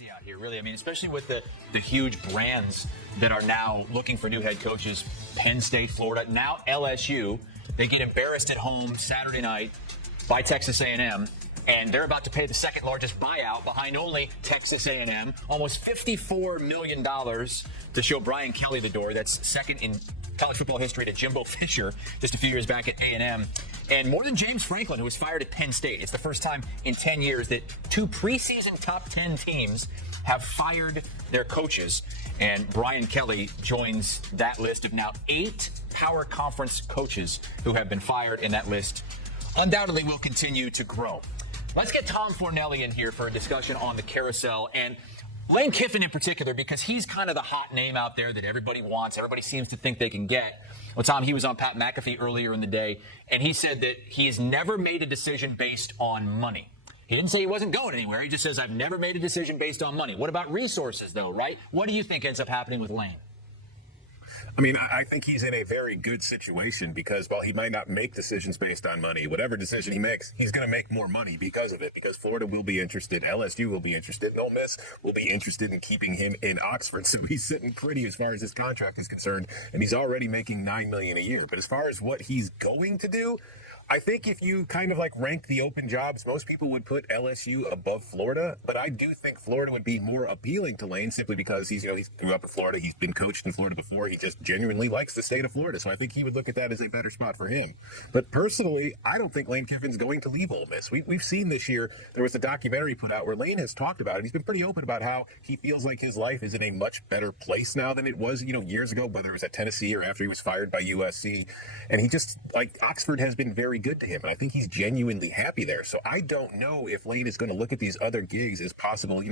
crazy out here, really. I mean, especially with the huge brands that are now looking for new head coaches. Penn State, Florida, now LSU. They get embarrassed at home Saturday night by Texas A&M, and they're about to pay the second largest buyout behind only Texas A&M, almost $54 million to show Brian Kelley the door. That's second in college football history to Jimbo Fisher just a few years back at A&M. And more than James Franklin, who was fired at Penn State. It's the first time in 10 years that two preseason top 10 teams have fired their coaches. And Brian Kelley joins that list of now 8 power conference coaches who have been fired, and that list undoubtedly will continue to grow. Let's get Tom Fornelli in here for a discussion on the carousel and Lane Kiffin in particular, because he's kind of the hot name out there that everybody wants. Everybody seems to think they can get. Well, Tom, he was on Pat McAfee earlier in the day, and he said that he has never made a decision based on money. He didn't say he wasn't going anywhere. He just says, I've never made a decision based on money. What about resources, though, right? What do you think ends up happening with Lane? I mean, I think he's in a very good situation because while he might not make decisions based on money, whatever decision he makes, he's going to make more money because of it, because Florida will be interested, LSU will be interested, and Ole Miss will be interested in keeping him in Oxford. So he's sitting pretty as far as his contract is concerned, and he's already making $9 million a year. But as far as what he's going to do, I think if you kind of like rank the open jobs, most people would put LSU above Florida, but I do think Florida would be more appealing to Lane simply because he grew up in Florida. He's been coached in Florida before. He just genuinely likes the state of Florida. So I think he would look at that as a better spot for him. But personally, I don't think Lane Kiffin's going to leave Ole Miss. We've seen this year, there was a documentary put out where Lane has talked about it. He's been pretty open about how he feels like his life is in a much better place now than it was, years ago, whether it was at Tennessee or after he was fired by USC. And he just, Oxford has been very good to him. And I think he's genuinely happy there. So I don't know if Lane is going to look at these other gigs as possible.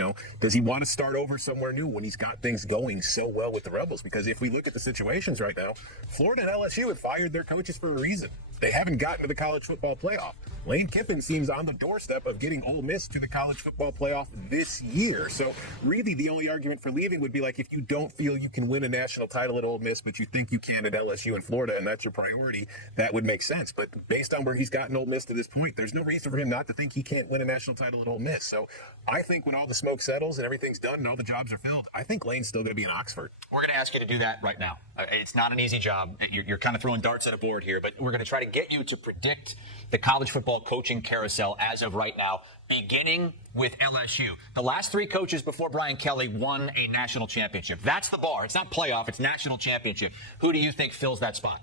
Does he want to start over somewhere new when he's got things going so well with the Rebels? Because if we look at the situations right now, Florida and LSU have fired their coaches for a reason. They haven't gotten to the college football playoff. Lane Kiffin seems on the doorstep of getting Ole Miss to the college football playoff this year. So really the only argument for leaving would be if you don't feel you can win a national title at Ole Miss, but you think you can at LSU and Florida, and that's your priority, that would make sense. But based on where he's gotten Ole Miss to this point, there's no reason for him not to think he can't win a national title at Ole Miss. So I think when all the smoke settles and everything's done and all the jobs are filled, I think Lane's still going to be in Oxford. We're going to ask you to do that right now. It's not an easy job. You're kind of throwing darts at a board here, but we're going to try to get you to predict the college football coaching carousel as of right now, beginning with LSU. The last 3 coaches before Brian Kelley won a national championship. That's the bar. It's not playoff. It's national championship. Who do you think fills that spot?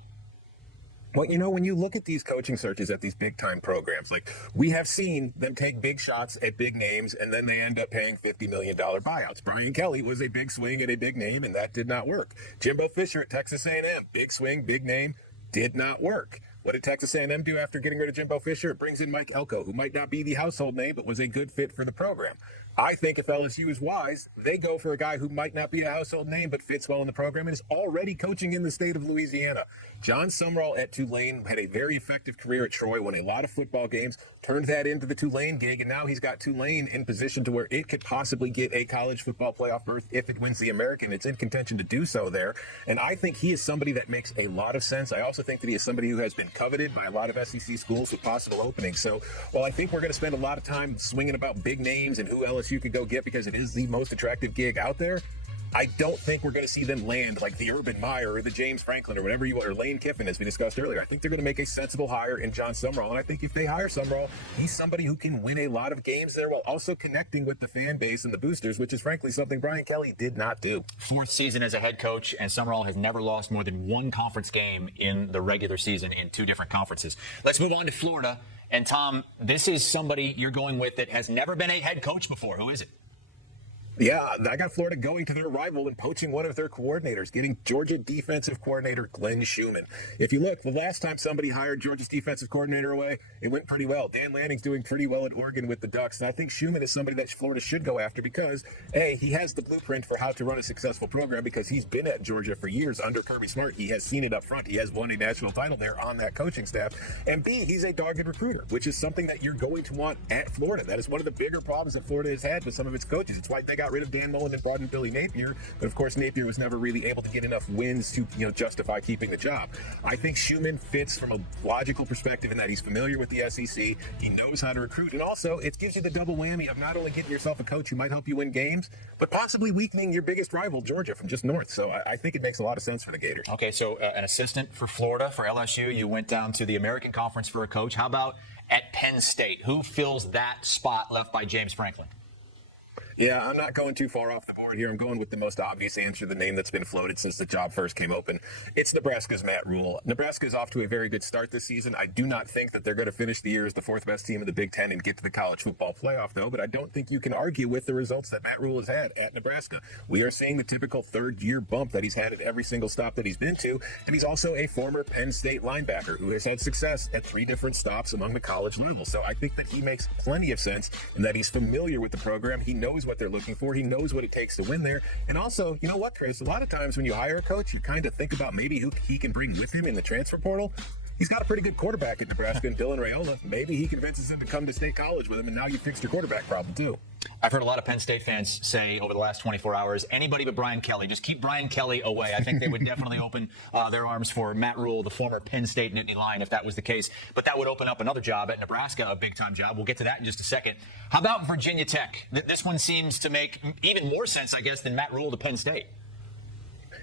Well, when you look at these coaching searches at these big-time programs, we have seen them take big shots at big names, and then they end up paying $50 million buyouts. Brian Kelley was a big swing at a big name, and that did not work. Jimbo Fisher at Texas A&M, big swing, big name, did not work. What did Texas A&M do after getting rid of Jimbo Fisher? It brings in Mike Elko, who might not be the household name, but was a good fit for the program. I think if LSU is wise, they go for a guy who might not be a household name, but fits well in the program and is already coaching in the state of Louisiana. John Sumrall at Tulane had a very effective career at Troy, won a lot of football games, turned that into the Tulane gig, and now he's got Tulane in position to where it could possibly get a college football playoff berth if it wins the American. It's in contention to do so there, and I think he is somebody that makes a lot of sense. I also think that he is somebody who has been coveted by a lot of SEC schools with possible openings. So while I think we're going to spend a lot of time swinging about big names and who LSU could go get because it is the most attractive gig out there, I don't think we're going to see them land like the Urban Meyer or the James Franklin or whatever or Lane Kiffin, as we discussed earlier. I think they're going to make a sensible hire in John Sumrall, and I think if they hire Sumrall, he's somebody who can win a lot of games there while also connecting with the fan base and the boosters, which is frankly something Brian Kelley did not do. 4th season as a head coach, and Sumrall has never lost more than 1 conference game in the regular season in 2 different conferences. Let's move on to Florida. And Tom, this is somebody you're going with that has never been a head coach before. Who is it? Yeah, I got Florida going to their rival and poaching one of their coordinators, getting Georgia defensive coordinator Glenn Schumann. If you look, the last time somebody hired Georgia's defensive coordinator away, it went pretty well. Dan Lanning's doing pretty well at Oregon with the Ducks, and I think Schumann is somebody that Florida should go after because, A, he has the blueprint for how to run a successful program because he's been at Georgia for years under Kirby Smart. He has seen it up front. He has won a national title there on that coaching staff. And B, he's a dogged recruiter, which is something that you're going to want at Florida. That is one of the bigger problems that Florida has had with some of its coaches. It's why they got got rid of Dan Mullen and brought in Billy Napier, but of course Napier was never really able to get enough wins to justify keeping the job. I think Schumann fits from a logical perspective in that he's familiar with the SEC, he knows how to recruit, and also it gives you the double whammy of not only getting yourself a coach who might help you win games, but possibly weakening your biggest rival, Georgia, from just north. So I think it makes a lot of sense for the Gators. Okay, so an assistant for Florida, for LSU, you went down to the American Conference for a coach. How about at Penn State? Who fills that spot left by James Franklin? Yeah, I'm not going too far off the board here. I'm going with the most obvious answer, the name that's been floated since the job first came open. It's Nebraska's Matt Rule. Nebraska is off to a very good start this season. I do not think that they're going to finish the year as the fourth best team in the Big Ten and get to the college football playoff, though. But I don't think you can argue with the results that Matt Rule has had at Nebraska. We are seeing the typical third-year bump that he's had at every single stop that he's been to. And he's also a former Penn State linebacker who has had success at 3 different stops among the college level. So I think that he makes plenty of sense and that he's familiar with the program. He knows what they're looking for. He knows what it takes to win there. And also, you know what, Chris? A lot of times when you hire a coach, you kind of think about maybe who he can bring with him in the transfer portal. He's got a pretty good quarterback at Nebraska in Dylan Raiola. Maybe he convinces him to come to State College with him, and now you fixed your quarterback problem, too. I've heard a lot of Penn State fans say over the last 24 hours, anybody but Brian Kelley, just keep Brian Kelley away. I think they would definitely open their arms for Matt Rule, the former Penn State Nittany Lion, if that was the case. But that would open up another job at Nebraska, a big-time job. We'll get to that in just a second. How about Virginia Tech? This one seems to make even more sense, I guess, than Matt Rule to Penn State.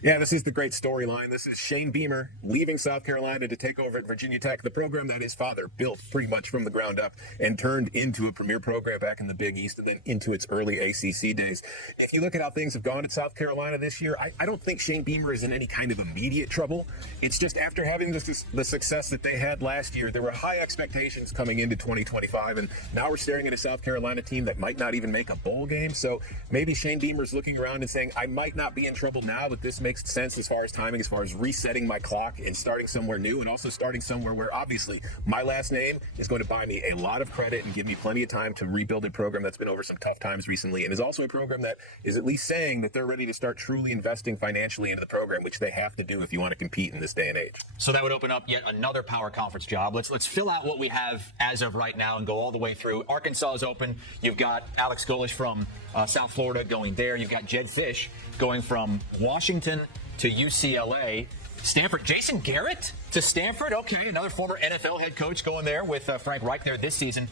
Yeah, this is the great storyline. This is Shane Beamer leaving South Carolina to take over at Virginia Tech, the program that his father built pretty much from the ground up and turned into a premier program back in the Big East and then into its early ACC days. If you look at how things have gone at South Carolina this year, I don't think Shane Beamer is in any kind of immediate trouble. It's just after having the success that they had last year, there were high expectations coming into 2025, and now we're staring at a South Carolina team that might not even make a bowl game. So maybe Shane Beamer's looking around and saying, I might not be in trouble now, but this makes sense as far as timing, as far as resetting my clock and starting somewhere new, and also starting somewhere where obviously my last name is going to buy me a lot of credit and give me plenty of time to rebuild a program that's been over some tough times recently, and is also a program that is at least saying that they're ready to start truly investing financially into the program, which they have to do if you want to compete in this day and age. So that would open up yet another power conference job. Let's fill out what we have as of right now and go all the way through. Arkansas is open. You've got Alex Golesh from South Florida going there. You've got Jed Fish going from Washington to UCLA. Stanford, Jason Garrett to Stanford. Okay, another former NFL head coach going there with Frank Reich there this season.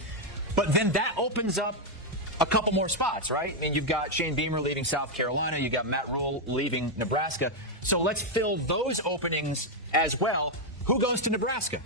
But then that opens up a couple more spots, right? And you've got Shane Beamer leaving South Carolina. You've got Matt Rule leaving Nebraska. So let's fill those openings as well. Who goes to Nebraska?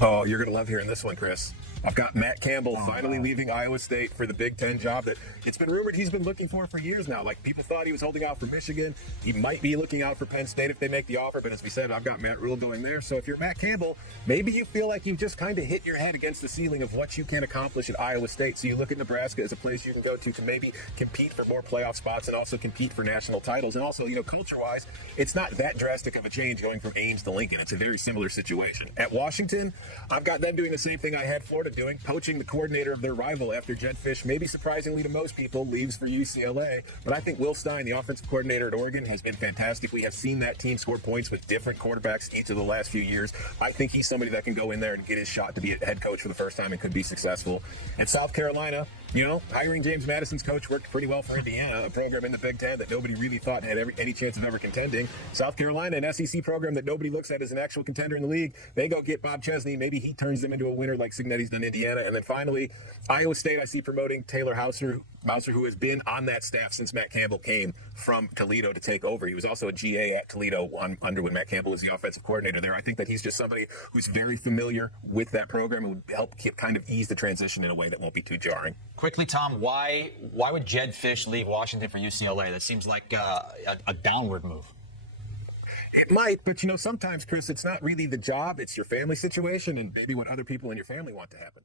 Oh, you're going to love hearing this one, Chris. I've got Matt Campbell finally leaving Iowa State for the Big Ten job that it's been rumored he's been looking for years now. Like, people thought he was holding out for Michigan. He might be looking out for Penn State if they make the offer. But as we said, I've got Matt Rule going there. So if you're Matt Campbell, maybe you feel like you've just kind of hit your head against the ceiling of what you can accomplish at Iowa State. So you look at Nebraska as a place you can go to maybe compete for more playoff spots and also compete for national titles. And also, culture-wise, it's not that drastic of a change going from Ames to Lincoln. It's a very similar situation. At Washington, I've got them doing the same thing I had Florida doing, poaching the coordinator of their rival after Jed Fish, maybe surprisingly to most people, leaves for UCLA. But I think Will Stein, the offensive coordinator at Oregon, has been fantastic. We have seen that team score points with different quarterbacks each of the last few years. I think he's somebody that can go in there and get his shot to be a head coach for the first time and could be successful. At South Carolina, hiring James Madison's coach worked pretty well for Indiana, a program in the Big Ten that nobody really thought had any chance of ever contending. South Carolina, an SEC program that nobody looks at as an actual contender in the league. They go get Bob Chesney. Maybe he turns them into a winner like Signetti's done Indiana. And then finally, Iowa State, I see promoting Taylor Hauser, who has been on that staff since Matt Campbell came from Toledo to take over. He was also a GA at Toledo under when Matt Campbell was the offensive coordinator there. I think that he's just somebody who's very familiar with that program and would help kind of ease the transition in a way that won't be too jarring. Quickly, Tom, why would Jed Fish leave Washington for UCLA? That seems like a downward move. It might, but sometimes, Chris, it's not really the job. It's your family situation and maybe what other people in your family want to happen.